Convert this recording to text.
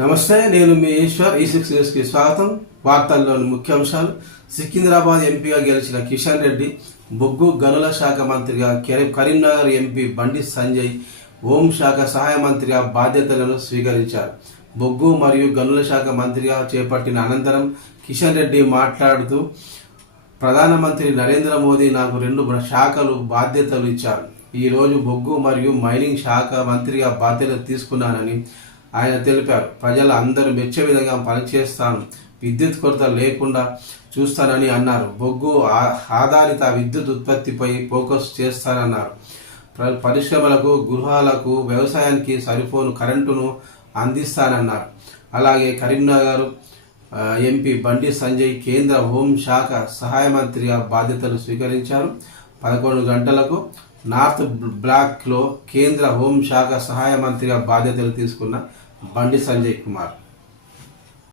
నమస్తే, నేను మీ ఈశ్వర్. ఈ6 న్యూస్కి స్వాగతం. వార్తల్లోని ముఖ్యాంశాలు. సికింద్రాబాద్ ఎంపీగా గెలిచిన కిషన్ రెడ్డి బొగ్గు గనుల శాఖ మంత్రిగా, కరీంనగర్ ఎంపీ బండి సంజయ్ హోం శాఖ సహాయ మంత్రిగా బాధ్యతలను స్వీకరించారు. బొగ్గు మరియు గనుల శాఖ మంత్రిగా చేపట్టిన అనంతరం కిషన్ రెడ్డి మాట్లాడుతూ, ప్రధానమంత్రి నరేంద్ర మోదీ నాకు 2 శాఖలు బాధ్యతలు ఇచ్చారు. ఈరోజు బొగ్గు మరియు మైనింగ్ శాఖ మంత్రిగా బాధ్యతలు తీసుకున్నానని ఆయన తెలిపారు. ప్రజలు అందరూ మెచ్చే విధంగా పనిచేస్తాను, విద్యుత్ కొరత లేకుండా చూస్తానని అన్నారు. బొగ్గు ఆధారిత విద్యుత్ ఉత్పత్తిపై ఫోకస్ చేస్తానన్నారు. పరిశ్రమలకు, గృహాలకు, వ్యవసాయానికి సరిపోను కరెంటును అందిస్తానన్నారు. అలాగే కరీంనగర్ ఎంపీ బండి సంజయ్ కేంద్ర హోం శాఖ సహాయ మంత్రిగా బాధ్యతలు స్వీకరించారు. 11 గంటలకు నార్త్ బ్లాక్లో కేంద్ర హోం శాఖ సహాయ మంత్రిగా బాధ్యతలు తీసుకున్న బండి సంజయ్ కుమార్